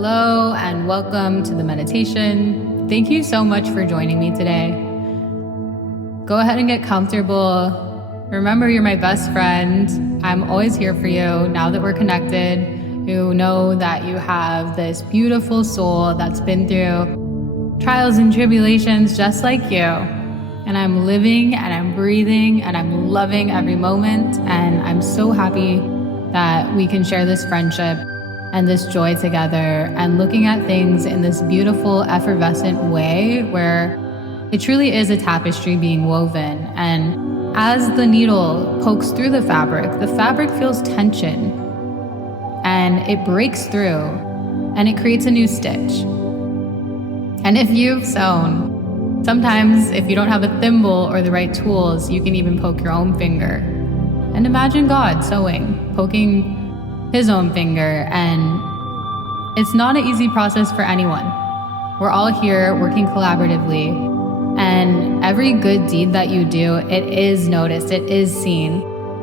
Hello and welcome to the meditation. Thank you so much for joining me today. Go ahead and get comfortable. Remember, you're my best friend. I'm always here for you. Now that we're connected, you know that you have this beautiful soul that's been through trials and tribulations just like you. And I'm living and I'm breathing and I'm loving every moment. And I'm so happy that we can share this friendship and this joy together and looking at things in this beautiful, effervescent way where it truly is a tapestry being woven. And as the needle pokes through the fabric feels tension and it breaks through and it creates a new stitch. And if you've sewn, sometimes if you don't have a thimble or the right tools, you can even poke your own finger. And imagine God sewing, poking his own finger, and it's not an easy process for anyone. We're all here working collaboratively, and every good deed that you do, it is noticed, it is seen.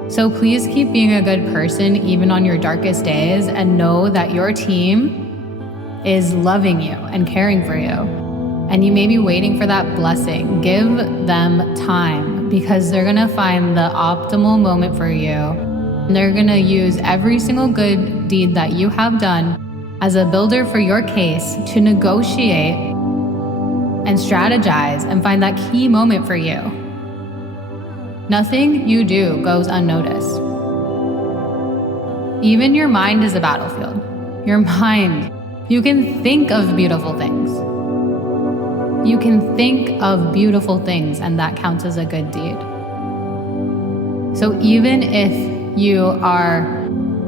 So please keep being a good person even on your darkest days, and know that your team is loving you and caring for you. And you may be waiting for that blessing. Give them time, because they're gonna find the optimal moment for you. And they're gonna use every single good deed that you have done as a builder for your case to negotiate and strategize and find that key moment for you. Nothing you do goes unnoticed. Even your mind is a battlefield. Your mind, you can think of beautiful things. You can think of beautiful things, and that counts as a good deed. So even if you are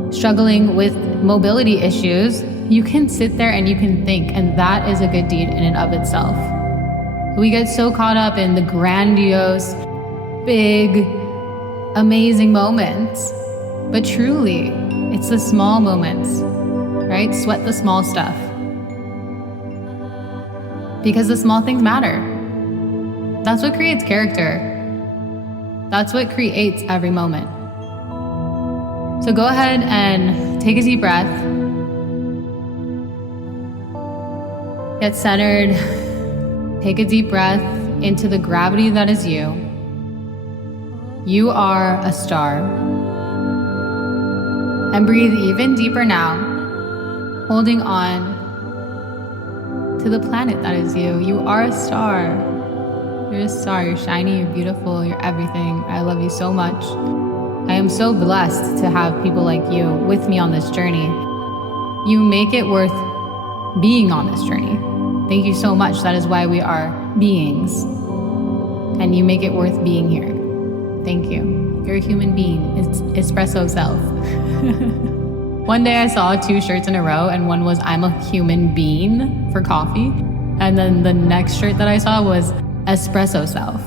struggling with mobility issues, you can sit there and you can think, and that is a good deed in and of itself. We get so caught up in the grandiose, big, amazing moments, but truly, it's the small moments, right? Sweat the small stuff. Because the small things matter. That's what creates character. That's what creates every moment. So go ahead and take a deep breath. Get centered. Take a deep breath into the gravity that is you. You are a star. And breathe even deeper now, holding on to the planet that is you. You are a star. You're a star. You're shiny. You're beautiful. You're everything. I love you so much. I am so blessed to have people like you with me on this journey. You make it worth being on this journey. Thank you so much. That is why we are beings. And you make it worth being here. Thank you. You're a human being. It's espresso self. One day I saw 2 shirts in a row, and one was "I'm a human being" for coffee. And then the next shirt that I saw was "espresso self."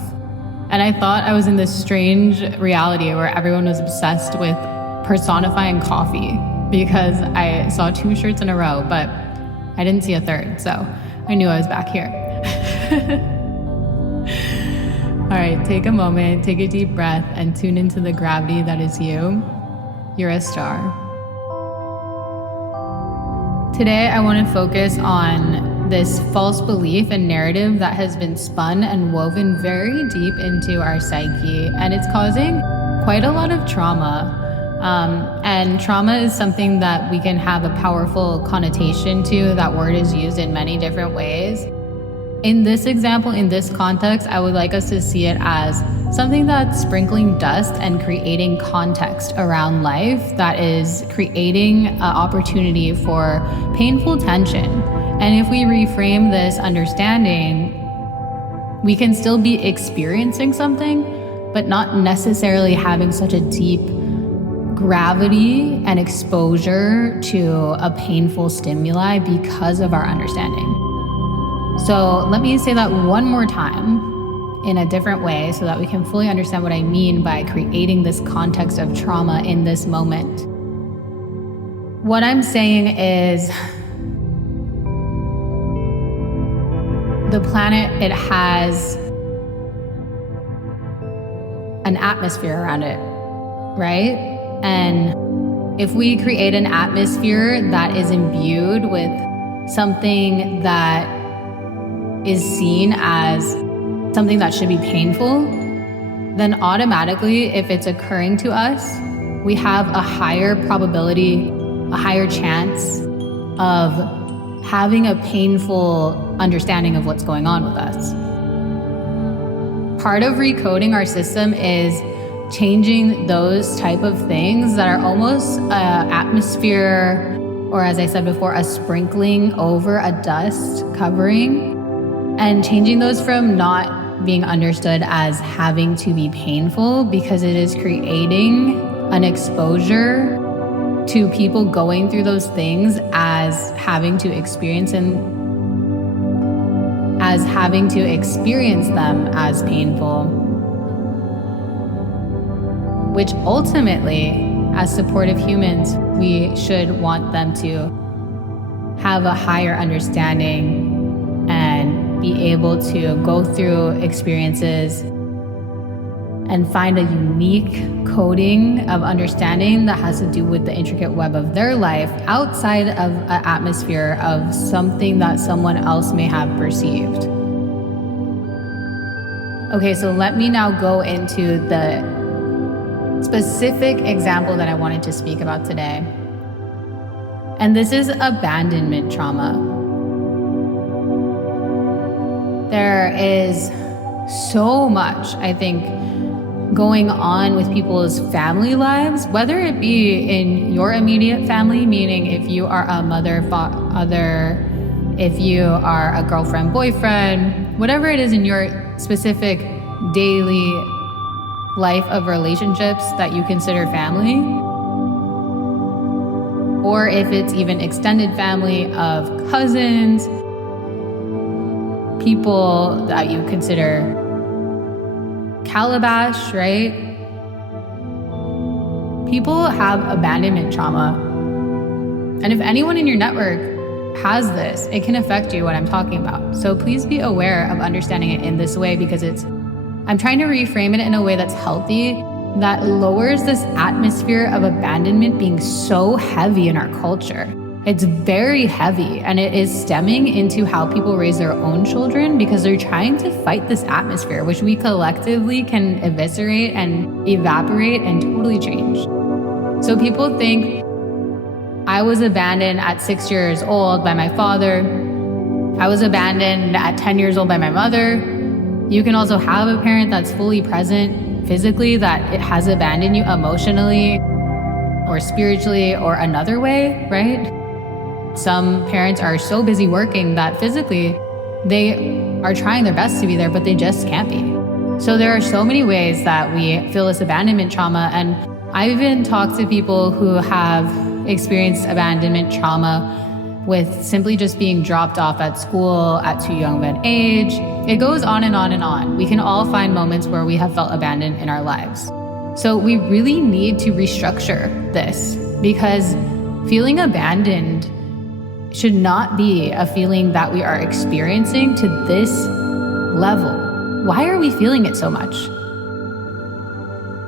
And I thought I was in this strange reality where everyone was obsessed with personifying coffee, because I saw 2 shirts in a row, but I didn't see a third, so I knew I was back here. All right, take a moment, take a deep breath, and tune into the gravity that is you. You're a star. Today, I want to focus on this false belief and narrative that has been spun and woven very deep into our psyche, and it's causing quite a lot of trauma. And trauma is something that we can have a powerful connotation to. That word is used in many different ways. In this example, in this context, I would like us to see it as something that's sprinkling dust and creating context around life, that is creating an opportunity for painful tension. And if we reframe this understanding, we can still be experiencing something, but not necessarily having such a deep gravity and exposure to a painful stimuli because of our understanding. So let me say that one more time in a different way so that we can fully understand what I mean by creating this context of trauma in this moment. What I'm saying is, the planet, it has an atmosphere around it, right? And if we create an atmosphere that is imbued with something that is seen as something that should be painful, then automatically, if it's occurring to us, we have a higher probability, a higher chance of having a painful understanding of what's going on with us. Part of recoding our system is changing those type of things that are almost an atmosphere, or as I said before, a sprinkling over a dust covering, and changing those from not being understood as having to be painful, because it is creating an exposure to people going through those things as having to experience them as painful, which ultimately, as supportive humans, we should want them to have a higher understanding and be able to go through experiences and find a unique coding of understanding that has to do with the intricate web of their life outside of an atmosphere of something that someone else may have perceived. Okay, so let me now go into the specific example that I wanted to speak about today. And this is abandonment trauma. There is so much, I think, going on with people's family lives, whether it be in your immediate family, meaning if you are a mother, father, if you are a girlfriend, boyfriend, whatever it is in your specific daily life of relationships that you consider family, or if it's even extended family of cousins, people that you consider calabash, right? People have abandonment trauma. And if anyone in your network has this, it can affect you, what I'm talking about. So please be aware of understanding it in this way, because I'm trying to reframe it in a way that's healthy, that lowers this atmosphere of abandonment being so heavy in our culture. It's very heavy, and it is stemming into how people raise their own children, because they're trying to fight this atmosphere, which we collectively can eviscerate and evaporate and totally change. So people think, I was abandoned at 6 years old by my father. I was abandoned at 10 years old by my mother. You can also have a parent that's fully present physically, that it has abandoned you emotionally or spiritually or another way, right? Some parents are so busy working that physically they are trying their best to be there, but they just can't be. So there are so many ways that we feel this abandonment trauma. And I've even talked to people who have experienced abandonment trauma with simply just being dropped off at school at too young of an age. It goes on and on and on. We can all find moments where we have felt abandoned in our lives. So we really need to restructure this, because feeling abandoned should not be a feeling that we are experiencing to this level. Why are we feeling it so much?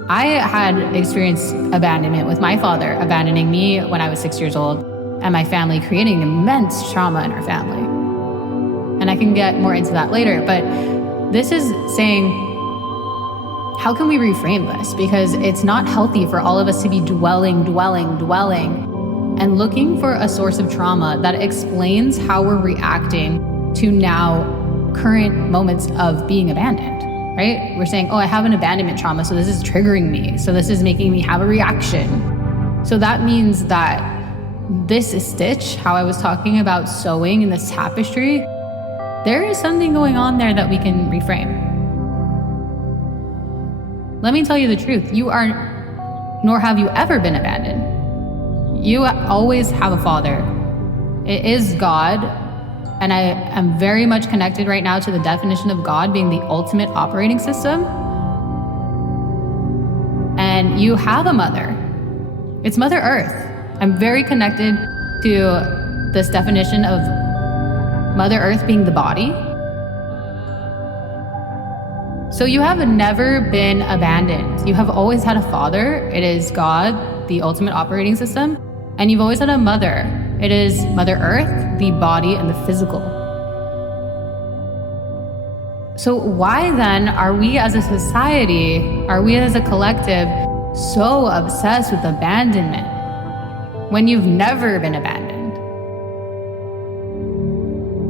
I had experienced abandonment with my father abandoning me when I was 6 years old, and my family creating immense trauma in our family. And I can get more into that later, but this is saying, how can we reframe this? Because it's not healthy for all of us to be dwelling, and looking for a source of trauma that explains how we're reacting to now current moments of being abandoned, right? We're saying, oh, I have an abandonment trauma, so this is triggering me. So this is making me have a reaction. So that means that this stitch, how I was talking about sewing in this tapestry, there is something going on there that we can reframe. Let me tell you the truth. You are, nor have you ever been abandoned. You always have a father. It is God. And I am very much connected right now to the definition of God being the ultimate operating system. And you have a mother. It's Mother Earth. I'm very connected to this definition of Mother Earth being the body. So you have never been abandoned. You have always had a father. It is God, the ultimate operating system. And you've always had a mother. It is Mother Earth, the body and the physical. So why then are we as a society, are we as a collective so obsessed with abandonment when you've never been abandoned?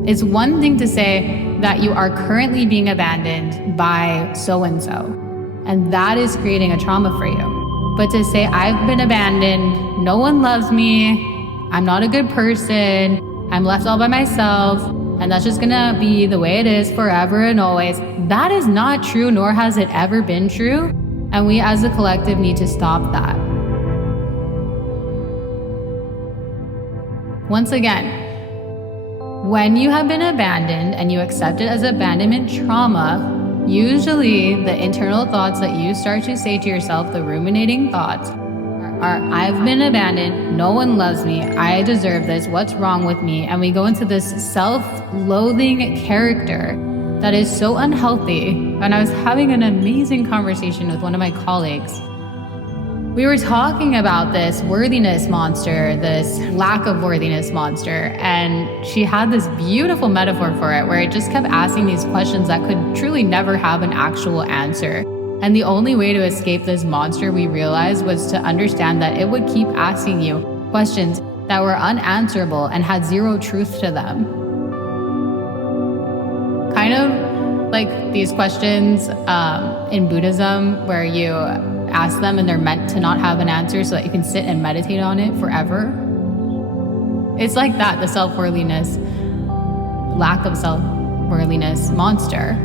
It's one thing to say that you are currently being abandoned by so-and-so, and that is creating a trauma for you. But to say, I've been abandoned, no one loves me, I'm not a good person, I'm left all by myself, and that's just gonna be the way it is forever and always, that is not true, nor has it ever been true. And we as a collective need to stop that. Once again, when you have been abandoned and you accept it as abandonment trauma, usually the internal thoughts that you start to say to yourself, the ruminating thoughts, are I've been abandoned, no one loves me, I deserve this, what's wrong with me? And we go into this self-loathing character that is so unhealthy. And I was having an amazing conversation with one of my colleagues. We were talking about this worthiness monster, this lack of worthiness monster, and she had this beautiful metaphor for it where it just kept asking these questions that could truly never have an actual answer. And the only way to escape this monster, we realized, was to understand that it would keep asking you questions that were unanswerable and had zero truth to them. Kind of like these questions in Buddhism where you ask them and they're meant to not have an answer so that you can sit and meditate on it forever. It's like that, the self-worthiness, lack of self-worthiness monster.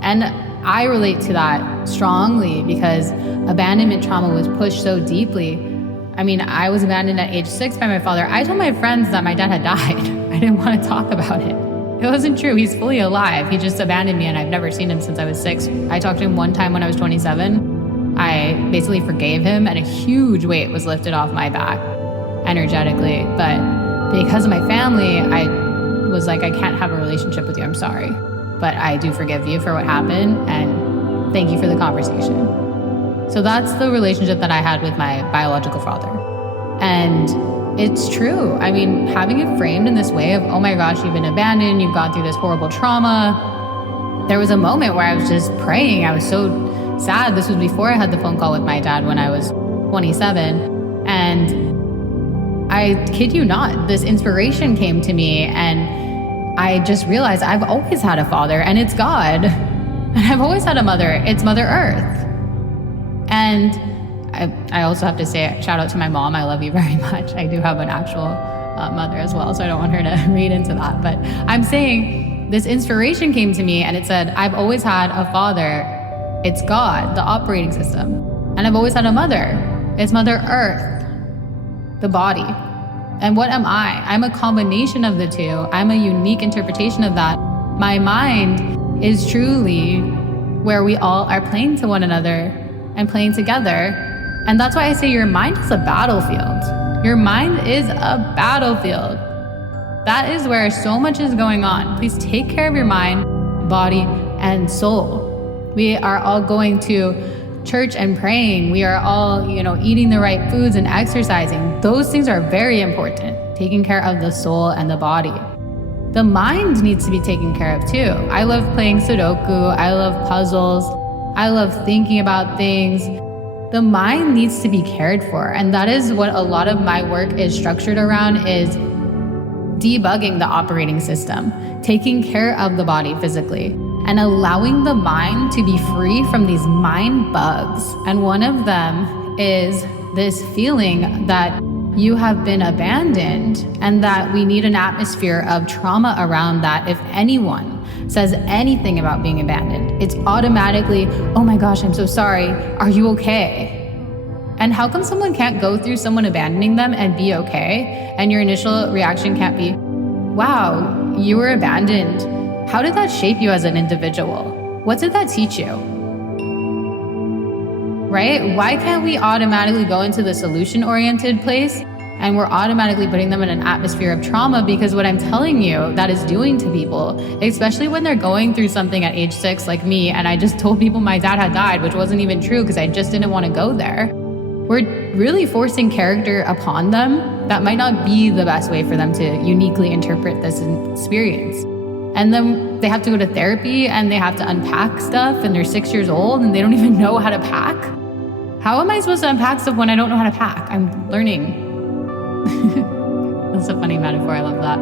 And I relate to that strongly because abandonment trauma was pushed so deeply. I mean, I was abandoned at age 6 by my father. I told my friends that my dad had died. I didn't want to talk about it. It wasn't true. He's fully alive. He just abandoned me and I've never seen him since I was 6. I talked to him one time when I was 27. I basically forgave him and a huge weight was lifted off my back energetically. But because of my family, I was like, I can't have a relationship with you. I'm sorry. But I do forgive you for what happened and thank you for the conversation. So that's the relationship that I had with my biological father. And it's true. I mean, having it framed in this way of, oh my gosh, you've been abandoned, you've gone through this horrible trauma. There was a moment where I was just praying. I was so sad. This was before I had the phone call with my dad when I was 27. And I kid you not, this inspiration came to me and I just realized I've always had a father and it's God. And I've always had a mother. It's Mother Earth. And I also have to say, shout out to my mom. I love you very much. I do have an actual mother as well, so I don't want her to read into that. But I'm saying this inspiration came to me and it said, I've always had a father. It's God, the operating system. And I've always had a mother. It's Mother Earth, the body. And what am I? I'm a combination of the two. I'm a unique interpretation of that. My mind is truly where we all are playing to one another and playing together. And that's why I say your mind is a battlefield. Your mind is a battlefield. That is where so much is going on. Please take care of your mind, body, and soul. We are all going to church and praying. We are all, eating the right foods and exercising. Those things are very important. Taking care of the soul and the body. The mind needs to be taken care of too. I love playing Sudoku. I love puzzles. I love thinking about things. The mind needs to be cared for. And that is what a lot of my work is structured around, is debugging the operating system, taking care of the body physically, and allowing the mind to be free from these mind bugs. And one of them is this feeling that you have been abandoned and that we need an atmosphere of trauma around that. If anyone says anything about being abandoned, it's automatically, oh my gosh, I'm so sorry. Are you okay? And how come someone can't go through someone abandoning them and be okay? And your initial reaction can't be, wow, you were abandoned. How did that shape you as an individual? What did that teach you? Right? Why can't we automatically go into the solution-oriented place and we're automatically putting them in an atmosphere of trauma? Because what I'm telling you that is doing to people, especially when they're going through something at age 6 like me, and I just told people my dad had died, which wasn't even true because I just didn't want to go there. We're really forcing character upon them that might not be the best way for them to uniquely interpret this experience. And then they have to go to therapy and they have to unpack stuff, and they're 6 years old and they don't even know how to pack. How am I supposed to unpack stuff when I don't know how to pack? I'm learning. That's a funny metaphor. I love that.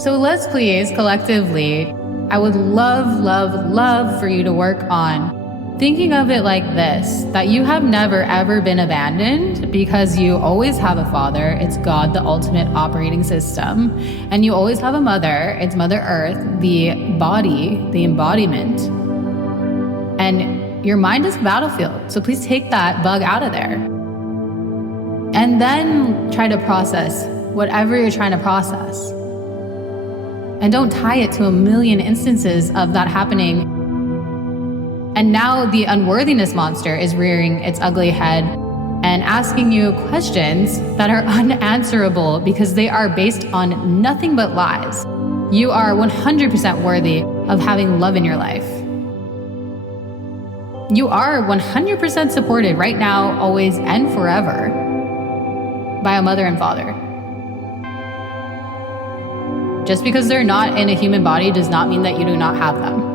So let's please, collectively, I would love for you to work on thinking of it like this, that you have never ever been abandoned because you always have a father. It's God, the ultimate operating system. And you always have a mother. It's Mother Earth, the body, the embodiment. And your mind is a battlefield. So please take that bug out of there. And then try to process whatever you're trying to process. And don't tie it to a million instances of that happening. And now the unworthiness monster is rearing its ugly head and asking you questions that are unanswerable because they are based on nothing but lies. You are 100% worthy of having love in your life. You are 100% supported right now, always, and forever by a mother and father. Just because they're not in a human body does not mean that you do not have them.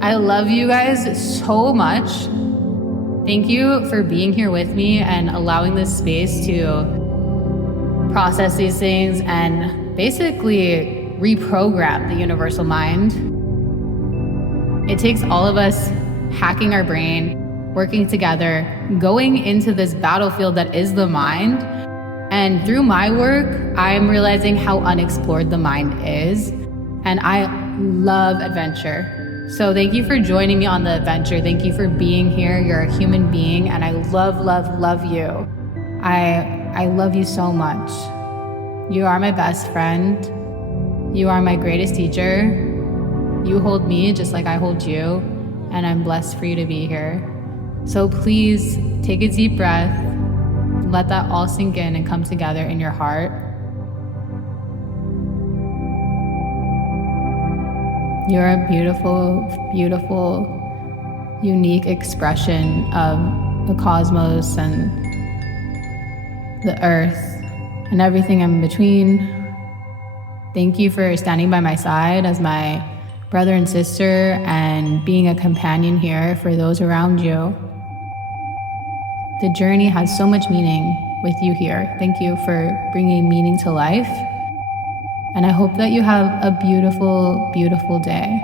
I love you guys so much. Thank you for being here with me and allowing this space to process these things and basically reprogram the universal mind. It takes all of us hacking our brain, working together, going into this battlefield that is the mind. And through my work, I'm realizing how unexplored the mind is. And I love adventure. So thank you for joining me on the adventure. Thank you for being here. You're a human being, and I love you. I love you so much. You are my best friend. You are my greatest teacher. You hold me just like I hold you, and I'm blessed for you to be here. So please take a deep breath, let that all sink in and come together in your heart. You're a beautiful, beautiful, unique expression of the cosmos and the earth and everything in between. Thank you for standing by my side as my brother and sister and being a companion here for those around you. The journey has so much meaning with you here. Thank you for bringing meaning to life. And I hope that you have a beautiful, beautiful day.